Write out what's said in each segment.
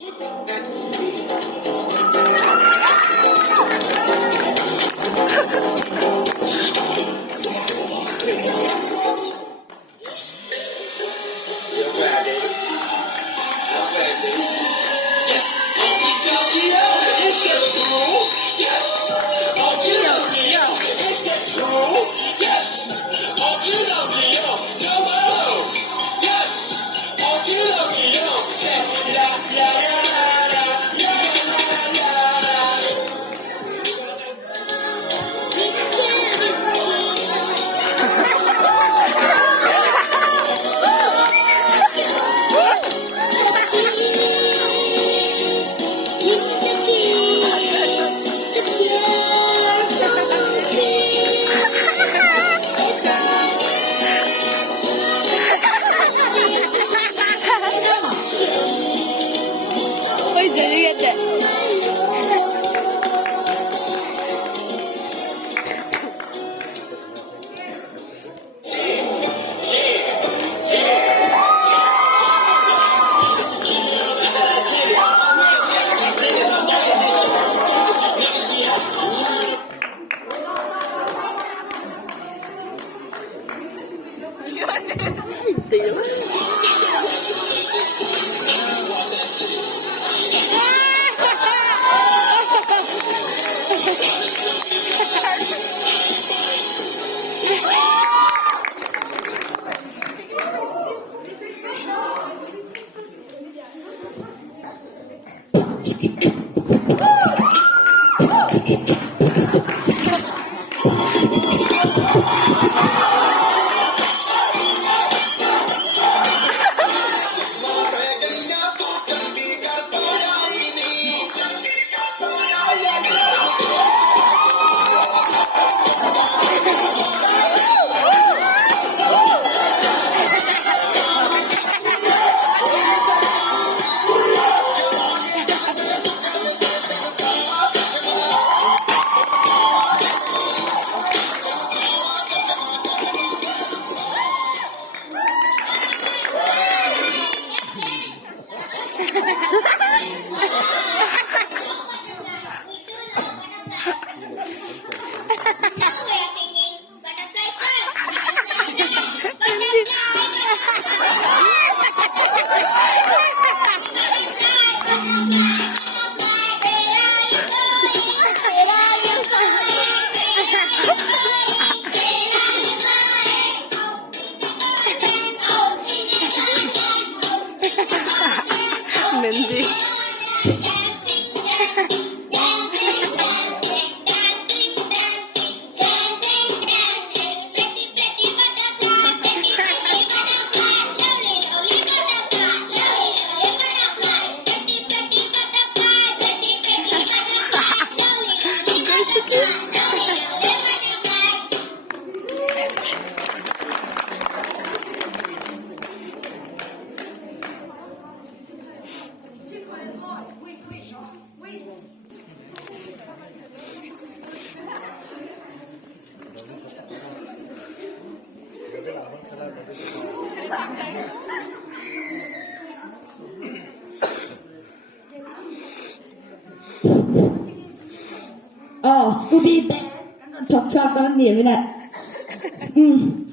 我已经有点。Mindy. Scooby Band Talk Talk con điểm với lại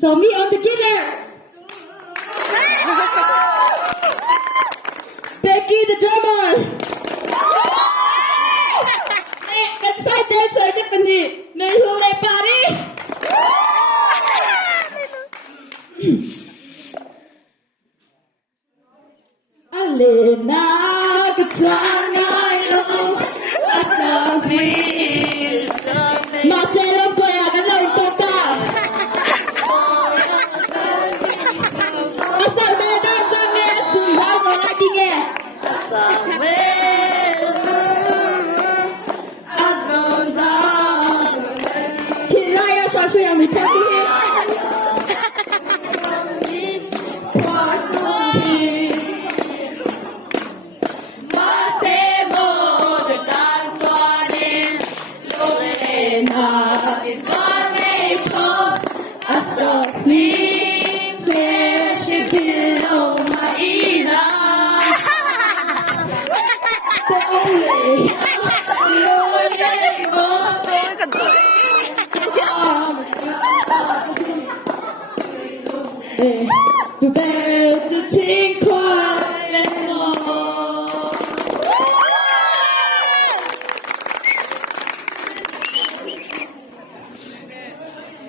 So me on the guitar Becky the drummer Cái side dancer Tiffany Người hương này party Alena Katana Lo Asabi Marcelo Goya cái lòng tốt cả Asa mê đa ra nghe Từ lao vào lại đi nghe Asa mê Asa ra Thì lại ở xa xuyên mình theo đi nghe 네, 두 배지